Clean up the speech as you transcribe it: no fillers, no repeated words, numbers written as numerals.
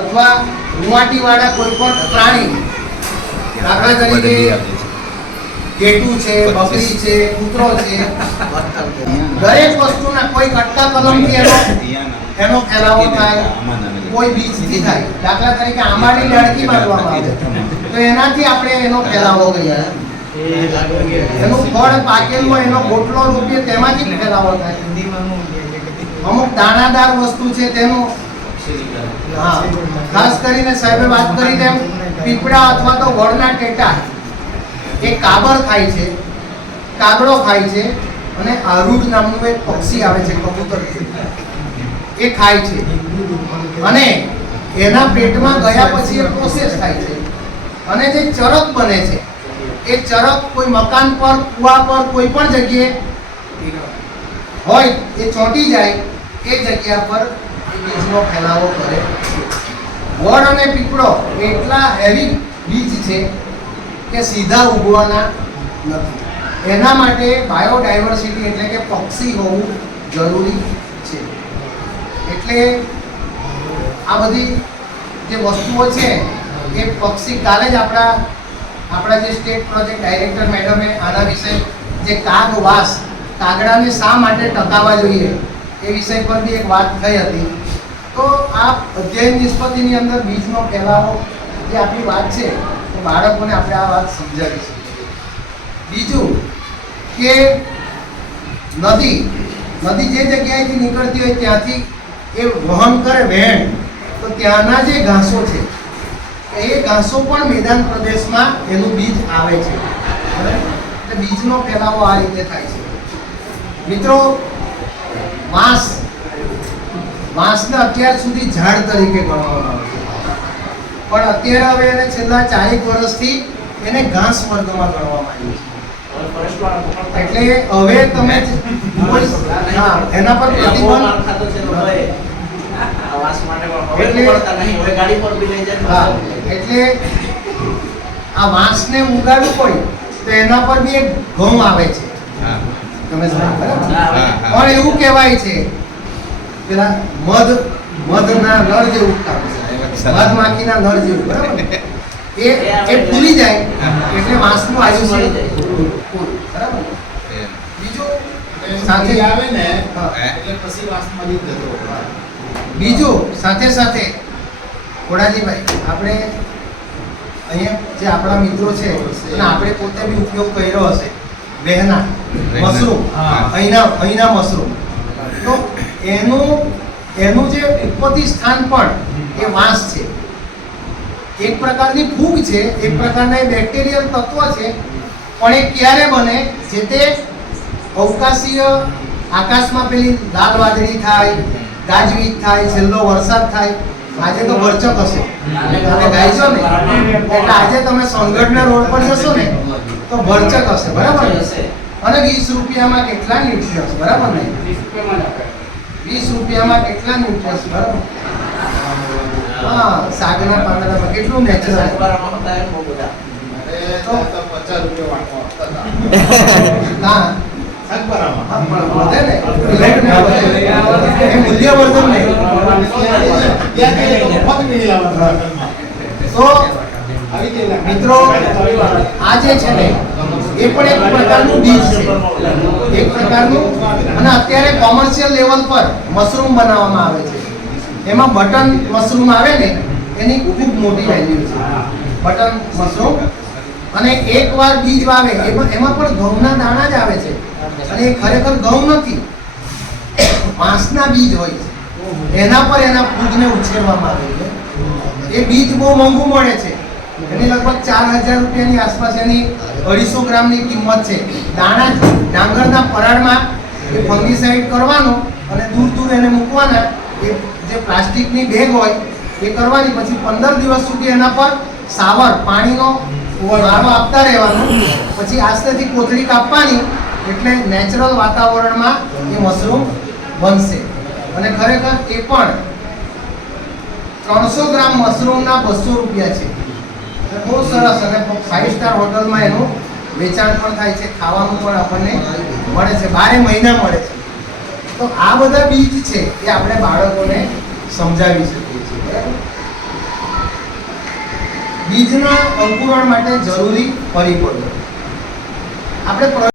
અથવા રૂંવાટીવાળા કોઈ પણ પ્રાણી, દાખલા તરીકે ઘેટું છે, બકરી છે, કૂતરો છે, દરેક વસ્તુના કોઈ કટકા કલમથી એનો ફેલાવો થાય, કોઈ બીજથી થાય. દાખલા તરીકે આંબાની ડાળખી બાંધવામાં આવે તો એનાથી આપણે એનો ફેલાવો કહીએ. એનું ફળ પાકેલું હોય એનો ગોટલો રૂપીએ તેમાંથી ફેલાવો થાય. અમુક દાણાદાર વસ્તુ છે તેનો, હા, ખાસ કરીને સાહેબે વાત કરી તેમ પીપળા અથવા તો વડના ટેટા એ કાબર ખાય છે, કાગડો ખાય છે, અને આરૂઢ નામનું એક પક્ષી આવે છે, કબૂતર, એ ખાય છે. અને એના પેટમાં ગયા પછી એ પ્રોસેસ થાય છે અને જે ચરક બને છે એ ચરક કોઈ મકાન પર, કુવા પર, કોઈ પણ જગ્યાએ હોય એ ચોંટી જાય એ જગ્યા પર બીજનો ફેલાવો કરે. વડ અને પીપળો એટલા હેવી બીજ છે કે સીધા ઉગવાના નથી. એના માટે બાયોડાયવર્સિટી એટલે કે પક્ષી હોવું જરૂરી છે. એટલે આ બધી જે વસ્તુઓ છે એ પક્ષી, કાલે જ આપણા જે સ્ટેટ પ્રોજેક્ટ ડાયરેક્ટર મેડમે આના વિશે જે કાગવાસ, કાગડાને શા માટે ટકાવવા જોઈએ એ વિષય પર બી એક વાત થઈ હતી. તો આ અધ્યયન નિષ્પત્તિની અંદર બીજનો ફેલાવો જે આપણી વાત છે તો બાળકોને આપણે આ વાત સમજાવીશું. બીજું કે નદી જે જગ્યાએથી નીકળતી હોય ત્યાંથી એ વહન કરે વહેણ, તો ત્યાંના જે ઘાસો છે એ ઘાસો પણ મેદાન પ્રદેશમાં એનું બીજ આવે છે. એટલે બીજનો ફેલાવો આ રીતે થાય છે. મિત્રો, વાંસને અત્યાર સુધી ઝાડ તરીકે ગણવામાં આવે છે, પણ અત્યારે હવે એને છેલ્લા 40 વર્ષથી એને ઘાસ વર્ગમાં ગણવામાં આવ્યું છે. એટલે હવે તમે એના પર પ્રતિબંધ, એટલે આ વાંસને ઉગાડવું હોય તો એના પર બી એક ઘઉં આવે છે. તમે પણ એવું કહેવાય છે પેલા મધના નળ જેવું કામ છે, મધમાખીના નળ જેવું, બરાબર? એ ભૂલી જાય એટલે વાંસનું આયુષ્ય પૂરું, બરાબર? બીજું સાથે આવે ને એટલે પછી વાંસમાં જતો. બીજું સાથે ખોડાજીભાઈ, આપણે અહીંયા જે આપણા મિત્રો છે અને આપણે પોતે બી ઉપયોગ કર્યો હશે, વહેના મશરૂમ, અહીંના મશરૂમ, તો એનું જે ઉત્પત્તિ સ્થાન પણ એ વાંસ છે. એક પ્રકારની ફૂગ છે, એક પ્રકારના બેક્ટેરિયલ તત્વ છે, પણ એ ક્યારે બને? જે તે અવકાશીય આકાશમાં પેલી લાલ વાદળી થાય, ગાજવીજ થાય, છેલ્લો વરસાદ થાય. આજે તો ભરચક હશે અને ગાયશો ને, એટલે આજે તમે સોનગઢના રોડ પર જશો ને તો ભરચક હશે, બરાબર? અને 20 રૂપિયામાં કેટલા ન્યુટ્રિયન્સ, બરાબર ને? 20 રૂપિયામાં કેટલા ન્યુટ્રિયન્સ, બરાબર? હા, શાકના પાંદડામાં કેટલું નેચરલ. તો 50 રૂપિયા મિત્રો, આ જે છે ને એ પણ એક પ્રકારનું બીજ છે, એક પ્રકારનું. અને અત્યારે કોમર્શિયલ લેવલ પર મશરૂમ બનાવવામાં આવે છે. એમાં બટન મશરૂમ આવે ને એની ખૂબ મોટી વેલ્યુ છે, બટન મશરૂમ. અને એકવાર બીજ વાવે એમાં પણ ઘઉંના દાણા જ આવે છે, અને એ ખરેખર ઘઉં નથી, વાંસના બીજ હોય છે. એના પર એના ફૂગને ઉછેરવામાં આવે છે. એ બીજ બહુ મોંઘું મળે છે, એની લગભગ 4000 રૂપિયાની આસપાસ એની 250 ગ્રામની કિંમત છે. ડાંગરના પરાળમાં એ ફંગીસાઇડ કરવાનો અને દૂર એને મૂકવાના. એ જે પ્લાસ્ટિકની બેગ હોય એ કરવાની, પછી 15 દિવસ સુધી એના પર સાવર પાણીનો વાળો આપતા રહેવાનું. પછી આસ્તેથી કોથળી કાપવાની, એટલે નેચરલ વાતાવરણમાં એ મશરૂમ બનશે. અને ખરેખર એ પણ 300 ગ્રામ મશરૂમના 200 રૂપિયા છે. બહુ સરસ. અને 5 સ્ટાર હોટલમાં એનું વેચાણ પણ થાય છે, ખાવાનું પણ આપણને મળે છે, 12 મહિના મળે છે. તો આ બધા બીજ છે એ આપણે બાળકોને સમજાવી શકીએ છીએ, બરાબર? બીજના અંકુરણ માટે જરૂરી પરિબળો આપણે